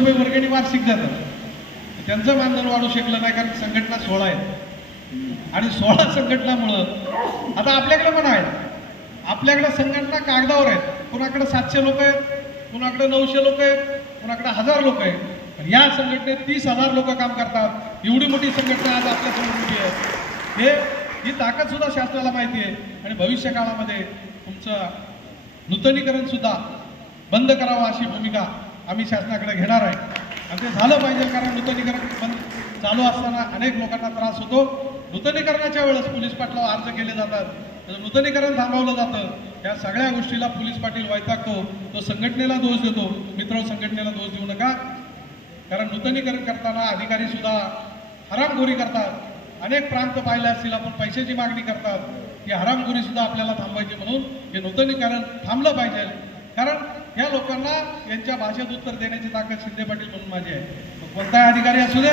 रुपये वर्गणी वार्षिक जातात, त्यांचं मानधन वाढू शकलं नाही, कारण संघटना 16 आहेत आणि 16 संघटनामुळं आता आपल्याकडे पण आहेत, आपल्याकडे संघटना कागदावर आहेत, कुणाकडे 700 लोक आहेत, कुणाकडे 900 लोक आहेत, कुणाकडे 1000 लोक आहेत, पण या संघटनेत 30,000 लोक काम करतात. एवढी मोठी संघटना आज आपल्यासमोर मोठी आहे. ही ताकद सुद्धा शासनाला माहिती आहे आणि भविष्य काळामध्ये तुमचं नूतनीकरण सुद्धा बंद करावं अशी भूमिका आम्ही शासनाकडे घेणार आहे. आणि ते झालं पाहिजे, कारण नूतनीकरण बंद चालू असताना अनेक लोकांना त्रास होतो. नूतनीकरणाच्या वेळेस पोलीस पाटलावर अर्ज केले जातात, नूतनीकरण थांबवलं जातं. या सगळ्या गोष्टीला पोलीस पाटील वैतागतो, तो संघटनेला दोष देतो. मित्र, संघटनेला दोष देऊ नका, कारण नूतनीकरण करताना अधिकारी सुद्धा हरामखोरी करतात. अनेक प्रांत पाहिले असतील आपण, पैशाची मागणी करतात. ही हरामखोरी सुद्धा आपल्याला थांबवायची, म्हणून हे नूतनीकरण थांबलं पाहिजे. कारण या लोकांना यांच्या भाषेत उत्तर देण्याची ताकद शिंदे पाटील म्हणून माझी आहे. कोणताही अधिकारी असू दे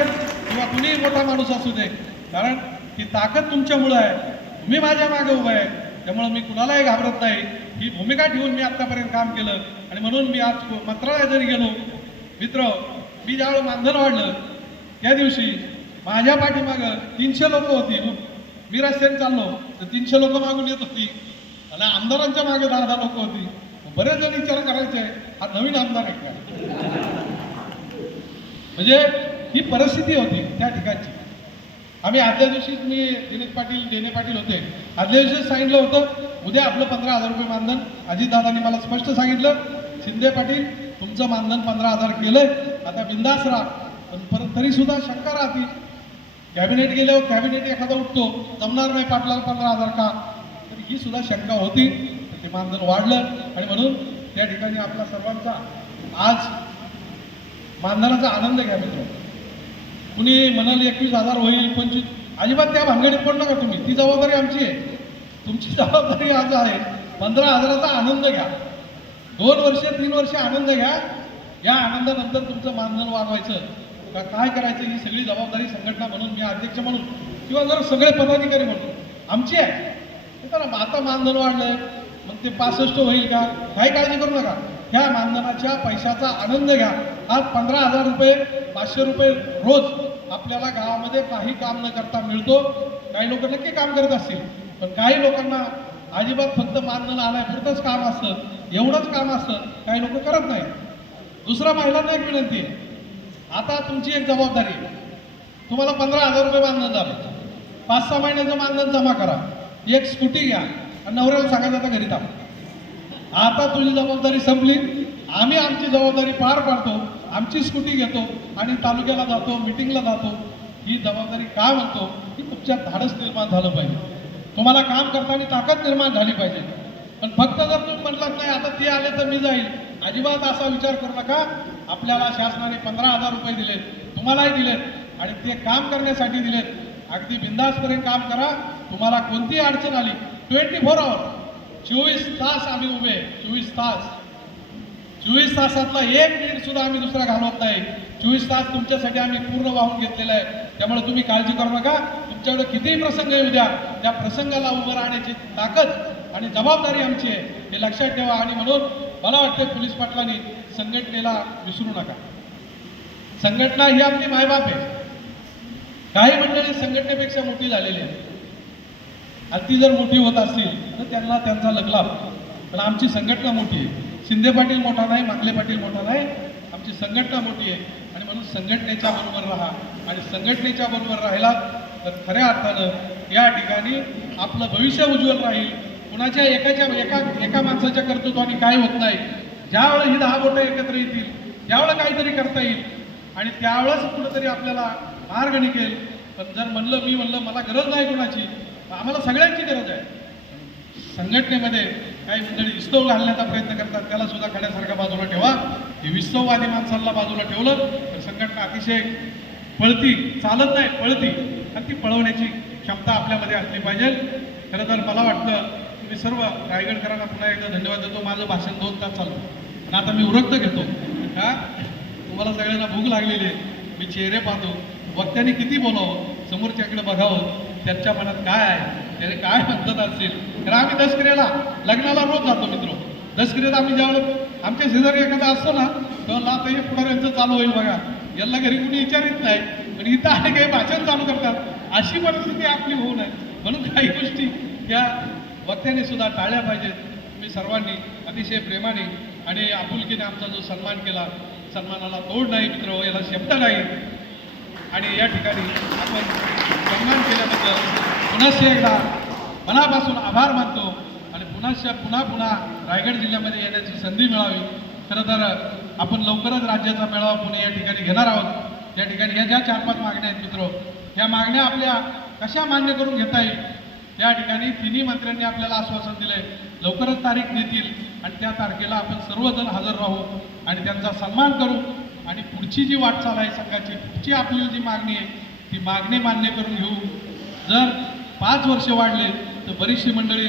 किंवा कुणीही मोठा माणूस असू दे, कारण ती ताकद तुमच्यामुळं आहे. तुम्ही माझ्या मागे उभं आहे, त्यामुळे मी कुणालाही घाबरत नाही. ही भूमिका ठेवून मी आत्तापर्यंत काम केलं आणि म्हणून मी आज मंत्रालयात जरी गेलो, मित्र, मी ज्यावेळेस मानधन वाढलं त्या दिवशी माझ्या पाठीमागं 300 लोक होती. मी रस्त्याने चाललो तर 300 लोक मागून येत होती आणि आमदारांच्या मागे 10 लोक होती. बरेच जण विचार करायचे, हा नवीन आमदार आहे का? म्हणजे ही परिस्थिती होती त्या ठिकाणची. आम्ही आदल्या दिवशीच, मी देणे पाटील होते, आदल्या दिवशीच सांगितलं होतं उद्या आपलं 15,000 रुपये मानधन. अजितदादांनी मला स्पष्ट सांगितलं, शिंदे पाटील तुमचं मानधन 15,000 केलंय, आता बिंदास राहा. पण परत तरी सुद्धा शंका राहते. कॅबिनेट गेल्यावर कॅबिनेट एखादा उठतो, जमणार नाही पाटलाला 15,000 का, तर ही सुद्धा शंका होती. ते मानधन वाढलं आणि म्हणून त्या ठिकाणी आपला सर्वांचा आज मानधनाचा आनंद घ्या मित्र. कुणी म्हणाल 21,000 होईल, 25, अजिबात त्या भानगडीत पडू नका तुम्ही. ती जबाबदारी आमची आहे, तुमची जबाबदारी आज आहे. 15,000चा आनंद घ्या, 2 वर्ष 3 वर्ष आनंद घ्या. या आनंदानंतर तुमचं मानधन वाढवायचं का काय करायचं ही सगळी जबाबदारी संघटना म्हणून, मी अध्यक्ष म्हणून किंवा जर सगळे पदाधिकारी म्हणून आमची आहे. तर आता मानधन वाढलंय मग ते 65 होईल का, काही काळजी करू नका. ह्या मानधनाच्या पैशाचा आनंद घ्या. आज 15,000 रुपये, 500 रुपये रोज आपल्याला गावामध्ये काही काम न करता मिळतो. काही लोक नक्की काम करत असतील, पण काही लोकांना अजिबात फक्त मानधन आणायपुरतंच काम असतं, एवढंच काम असतं, काही लोक करत नाही. दुसरा, महिलांना एक विनंती आहे, आता तुमची एक जबाबदारी आहे. तुम्हाला 15,000 रुपये मानधन झालं, 5-6 महिन्याचं मानधन जमा करा, एक स्कूटी घ्या आणि नवऱ्याला सांगायचं आता घरी थांब. आता तुझी जबाबदारी संपली, आम्ही आमची जबाबदारी पार पाडतो, आमची स्कूटी घेतो आणि तालुक्याला जातो, मिटिंगला जातो. ही जबाबदारी का म्हणतो की तुमच्यात धाडस निर्माण झालं पाहिजे, तुम्हाला काम करताना ताकद निर्माण झाली पाहिजे. पण फक्त जर तुम्ही म्हटलात नाही आता ते आले तर मी जाईल, अजिबात असा विचार करू नका. आपल्याला शासनाने 15,000 रुपये दिलेत, तुम्हालाही दिलेत आणि ते काम करण्यासाठी दिलेत. अगदी बिंदासपर्यंत काम करा. तुम्हाला कोणतीही अडचण आली 24 आवर, 24 तास आम्ही उभे, 24 तास, 24 तासातला 1 मिनिट सुद्धा आम्ही दुसरा घालवत नाही. 24 तास तुमच्यासाठी आम्ही पूर्ण वाहून घेतलेला आहे. त्यामुळे तुम्ही काळजी करू नका. तुमच्याकडे कितीही प्रसंग येऊ द्या, त्या प्रसंगाला उभं राहण्याची ताकद आणि जबाबदारी आमची आहे, हे लक्षात ठेवा. आणि म्हणून मला वाटतं पोलीस पाटलांनी संघटनेला विसरू नका. संघटना ही आपली मायबाप आहे. काही मंडळी संघटनेपेक्षा मोठी झालेली आहे, आणि ती जर मोठी होत असतील तर त्यांना त्यांचा लगलाभ. पण आमची संघटना मोठी आहे. शिंदे पाटील मोठा नाही, मांगले पाटील मोठा नाही, आमची संघटना मोठी आहे. आणि म्हणून संघटनेच्या बरोबर राहा. आणि संघटनेच्या बरोबर राहिला तर खऱ्या अर्थानं या ठिकाणी आपलं भविष्य उज्ज्वल राहील. कुणाच्या एका माणसाच्या कर्तृत्वाने काय होत नाही. ज्यावेळेला ही 10 बोटं एकत्र येतील, त्यावेळेला काहीतरी करता येईल आणि त्यावेळेस कुठंतरी आपल्याला मार्ग निघेल. पण जर मी म्हणलं मला गरज नाही कुणाची, आम्हाला सगळ्यांची गरज आहे. संघटनेमध्ये काही मंडळी विस्तव घालण्याचा प्रयत्न करतात, त्याला सुद्धा खड्यासारखा बाजूला ठेवा. हे विस्तववादी माणसाला बाजूला ठेवलं तर संघटना अतिशय पळती, चालत नाही पळती, आणि ती पळवण्याची क्षमता आपल्यामध्ये असली पाहिजे. खरं तर मला वाटतं मी सर्व रायगडकरांना पुन्हा एकदा धन्यवाद देतो. माझं भाषण 2 तास चालतं आणि आता मी उरकत घेतो का, तुम्हाला सगळ्यांना भूक लागलेली आहे. मी चेहरे पाहतो, वक्त्यांनी किती बोलावं, समोरच्याकडे बघावं, त्यांच्या मनात काय आहे, त्याने काय म्हणतात असतील. कारण आम्ही दसक्रियेला, लग्नाला रोज जातो मित्र. दसक्रियेत आम्ही ज्यावेळेस आमच्या शेजारी एखादा असतो ना, तर आता हे पुढाऱ्यांचं चालू होईल बघा, यांना घरी कुणी विचारित नाही, पण इथं आणि काही भाषण चालू करतात. अशी परिस्थिती आपली होऊ नये म्हणून काही गोष्टी या वक्त्याने सुद्धा टाळल्या पाहिजेत. तुम्ही सर्वांनी अतिशय प्रेमाने आणि आपुलकीने आमचा जो सन्मान केला, सन्मानाला तोड नाही मित्र, याला शब्द नाही. आणि या ठिकाणी आपण सन्मान केल्याबद्दल पुन्हा एकदा मनापासून आभार मानतो आणि पुन्हा रायगड जिल्ह्यामध्ये येण्याची संधी मिळावी. खरं तर आपण लवकरच राज्याचा मेळावा पुणे या ठिकाणी घेणार आहोत. त्या ठिकाणी या ज्या 4-5 मागण्या आहेत मित्र, ह्या मागण्या आपल्या कशा मान्य करून घेता येईल त्या ठिकाणी तिन्ही मंत्र्यांनी आपल्याला आश्वासन दिलंय, लवकरच तारीख देतील आणि त्या तारखेला आपण सर्वजण हजर राहू आणि त्यांचा सन्मान करू आणि पुढची जी वाटचाल आहे संघाची, पुढची आपली जी मागणी आहे ती मागणी मान्य करून घेऊ. जर 5 वर्ष वाढले तर बरीचशी मंडळी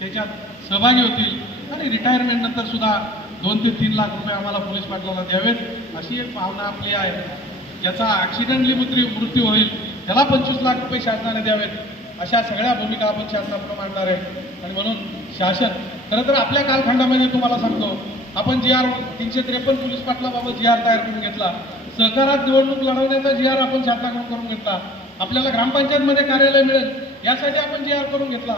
त्याच्यात सहभागी होतील आणि रिटायरमेंट नंतर सुद्धा 2 ते 3 लाख रुपये आम्हाला पोलीस पाटलाला द्यावेत, अशी एक भावना आपली आहे. ज्याचा ॲक्सिडेंटली मृत्यू होईल त्याला 25 लाख रुपये शासनाने द्यावेत, अशा सगळ्या भूमिका आपण शासनापुढे मांडणार आहे. आणि म्हणून शासन खरं तर आपल्या कालखंडामध्ये तुम्हाला सांगतो, आपण GR 353 पोलीस पाटलाबाबत GR तयार करून घेतला. सहकारात निवडणूक लढवण्याचा GR आपण शासनाकडून करून घेतला. आपल्याला ग्रामपंचायतमध्ये कार्यालय मिळेल यासाठी आपण GR करून घेतला.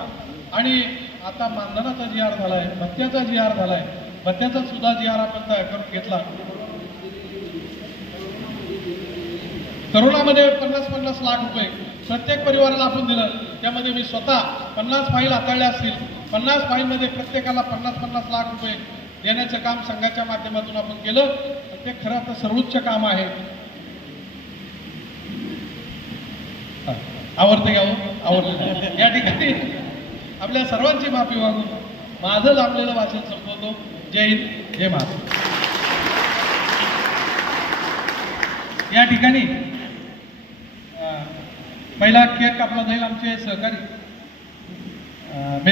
आणि आता मानधनाचा GR झाला आहे, भत्त्याचा GR झाला आहे, भत्त्याचा सुद्धा GR आपण तयार करून घेतला. करोनामध्ये 50-50 लाख रुपये प्रत्येक परिवाराला आपण दिलं. त्यामध्ये मी स्वतः 50 फाईल हाताळल्या असतील. 50 फाईलमध्ये प्रत्येकाला 50-50 लाख रुपये देण्याचं काम संघाच्या माध्यमातून आपण केलं. ते खरं तर सर्वोच्च काम आहे. आवडतं घ्यावं, आवडलं. या ठिकाणी आपल्या सर्वांची माफी मागून माझं लांबलेलं वाचन संपवतो. जय हिंद, जय महाराष्ट्र. या ठिकाणी पहिला केक कापला जाईल. आमचे सहकारी